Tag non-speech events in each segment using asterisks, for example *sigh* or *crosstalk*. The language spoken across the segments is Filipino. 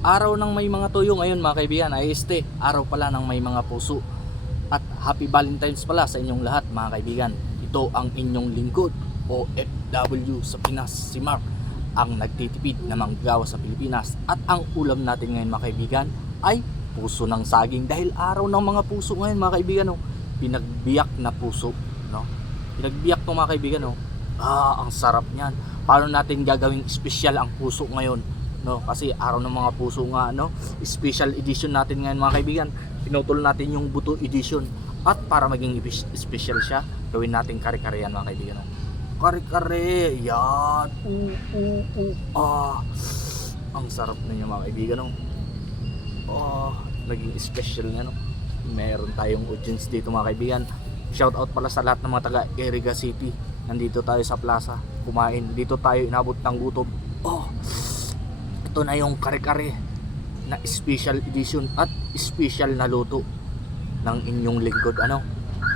araw ng may mga tuyo ngayon mga kaibigan, ay este, araw pala ng may mga puso. At happy Valentine's pala sa inyong lahat mga kaibigan. Ito ang inyong lingkod, OFW sa Pinas, si Mark, ang nagtitipid na manggawa sa Pilipinas. At ang ulam natin ngayon mga kaibigan ay puso ng saging. Dahil araw ng mga puso ngayon mga kaibigan, no? pinagbiyak na puso. No? Pinagbiyak to mga kaibigan. No? Ah, ang sarap niyan. Paano natin gagawing special ang puso ngayon? No, kasi araw ng mga puso nga no, special edition natin ngayon mga kaibigan. Pinutol natin yung buto edition at para maging special siya, gawin natin kare-kare yan mga kaibigan. No? Kare-kare, yan. Uh, uh, uh, ah. Ang sarap na niya mga kaibigan. No? Oh, naging special nga no. Meron tayong audience dito mga kaibigan. Shout out pala sa lahat ng mga taga Iriga City. Nandito tayo sa plaza, kumain. Dito tayo inabot ng gutom. Oh, ito na yung kare-kare na special edition at special na luto ng inyong lingkod. Ano?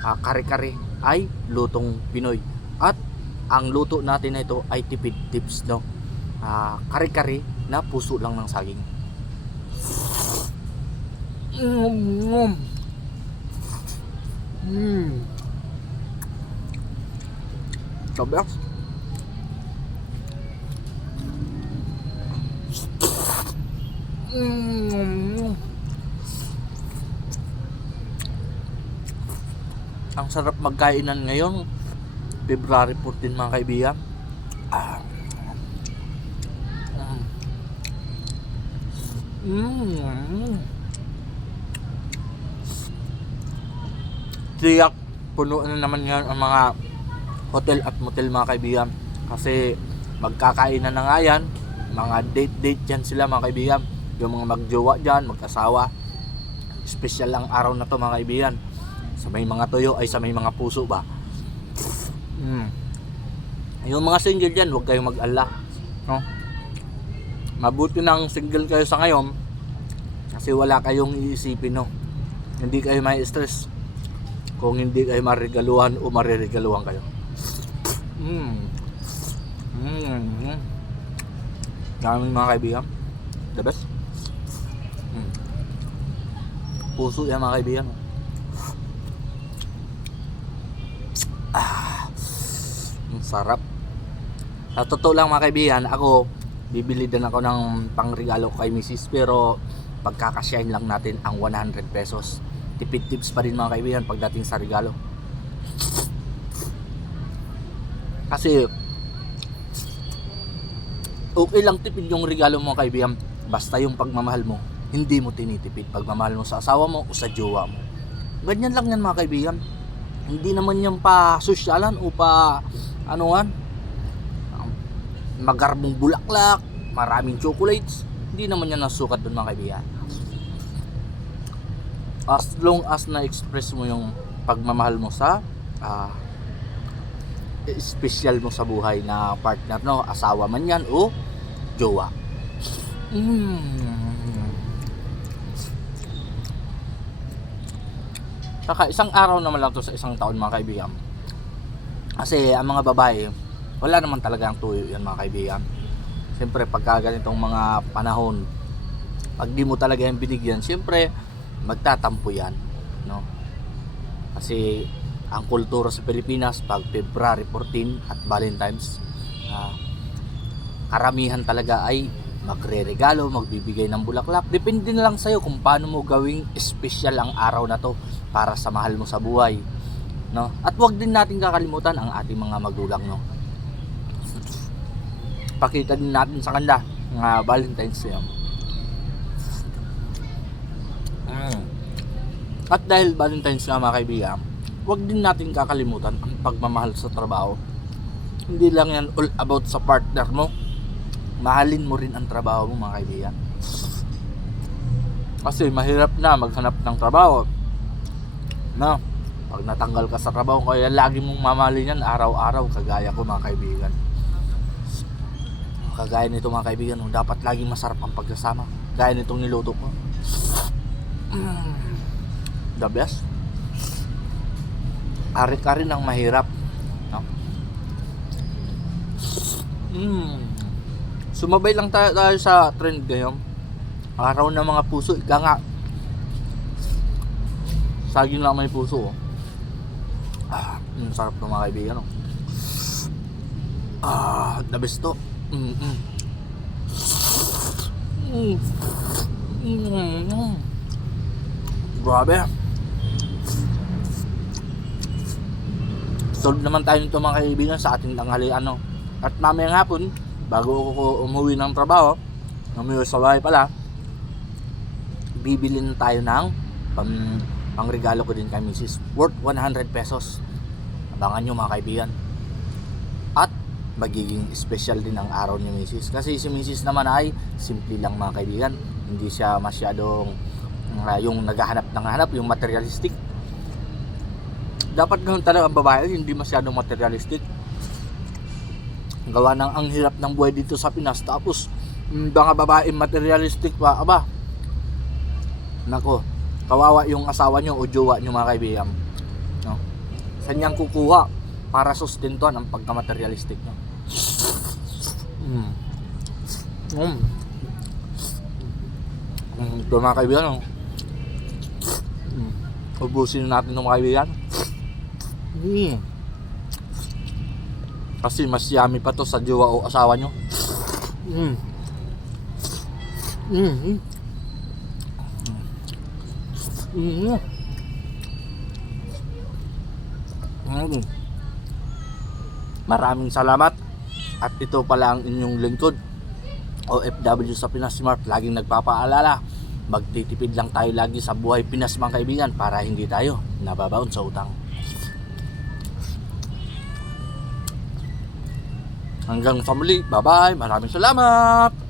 Ah, kare-kare ay lutong Pinoy. At ang luto natin na ito ay tipid tips, no? Ah, kare-kare na puso lang ng saging. Mm. Mm. Sabi Mm. Ang sarap magkainan ngayon. February 14 mga kaibigan. Ah. Mm. Tiyak puno na naman ngayon ang mga hotel at motel mga kaibigan. Kasi magkakainan na nga yan. Mga date-date yan sila mga kaibigan. Yung mga magjowa dyan, mag-asawa. Special ang araw na to mga kaibigan. Sa may mga tuyo ay sa may mga puso ba. Mm. Yung mga single dyan, huwag kayong mag-ala. No? Mabuti nang single kayo sa ngayon kasi wala kayong iisipin no. Hindi kayo may stress kung hindi kayo marigaluhan o mariregaluhan kayo. Mm. Mm. Daming mga kaibigan. The best. Mm. Puso yan mga kaibigan. Ah, sarap. Sa totoo lang mga kaibigan, ako bibili din ako ng pangregalo kay Mrs. pero pagkakasyahin lang natin ang 100 pesos. Tipid tips pa rin mga kaibigan pagdating sa regalo. Kasi okay lang tipid yung regalo mo kaibigan basta yung pagmamahal mo hindi mo tinitipid pagmamahal mo sa asawa mo o sa jowa mo. Ganyan lang yan mga kaibigan. Hindi naman yan pa sosyalan o pa anuan magarbong bulaklak maraming chocolates. Hindi naman yan nasukat doon mga kaibigan. As long as na-express mo yung pagmamahal mo sa ah, special mo sa buhay na partner no? Asawa man yan o jowa. Mm. Saka isang araw naman lang to sa isang taon mga kaibigan. Kasi ang mga babae wala naman talaga ang tuyo yan mga kaibigan. Siyempre pagka ganitong mga panahon pag di mo talaga yung binigyan siyempre magtatampo yan no? Kasi ang kultura sa Pilipinas pag February 14 at Valentine's ah, karamihan talaga ay magre-regalo, magbibigay ng bulaklak. Depende na lang sa'yo kung paano mo gawing special ang araw na to para sa mahal mo sa buhay. No? At wag din natin kakalimutan ang ating mga magulang. No? Pakita din natin sa kanila nga Valentine's Day. Mm. At dahil Valentine's nga mga kaibigan, wag din natin kakalimutan ang pagmamahal sa trabaho. Hindi lang yan all about sa partner mo. Mahalin mo rin ang trabaho mo mga kaibigan. Kasi mahirap na maghanap ng trabaho. No? Pag natanggal ka sa trabaho, kaya lagi mong mamahalin yan araw-araw, kagaya ko mga kaibigan. Kagaya nito mga kaibigan, dapat laging masarap ang pagkasama. Gaya nitong niluto ko. *clears throat* The best. Ari-ari ng mahirap. No? Mm. Sumabay lang tayo, tayo sa trend ngayon. Araw ng mga puso, ika nga. Saging lang may puso. Oh. Ah, mm, sarap ng mga kaibigan. Oh. Ah, the best to. Mm -mm. Mm. Mm -mm. Grabe. Solve naman tayo nito mga kaibigan sa ating tanghalian. No? At mamayang hapon, bago ako umuwi ng trabaho, umuwi sa bahay pala, bibili na tayo ng pang, pang regalo ko din kay Mrs. Worth 100 pesos. Abangan nyo mga kaibigan. At magiging special din ang araw ni Mrs. Kasi si Mrs. naman ay simple lang mga kaibigan. Hindi siya masyadong uh, yung naghahanap ng hanap, yung materialistic. Dapat ganun talaga ang babae, hindi masyadong materialistic. Gawa ng ang hirap ng buhay dito sa Pinas. Tapos, mm, mga babae materialistic pa, aba, Nako, kawawa yung asawa nyo o jowa nyo mga kaibigan. No? Saan niyang kukuha para sustentuhan ang pagka-materialistic no? Mm. Mm. Ito mga kaibigan, no? Mm. Ubusin natin ng mga kaibigan. Mm. Kasi mas yummy pa to sa jowa o asawa nyo. Mm. Mm. Mm. Mm. Mm. Maraming salamat. At ito pala ang inyong lingkod. OFW sa Pinas Smart. Laging nagpapaalala. Magtitipid lang tayo lagi sa buhay Pinas mga kaibigan para hindi tayo nababaon sa utang. Hanggang sa muli. Bye-bye. Maraming salamat.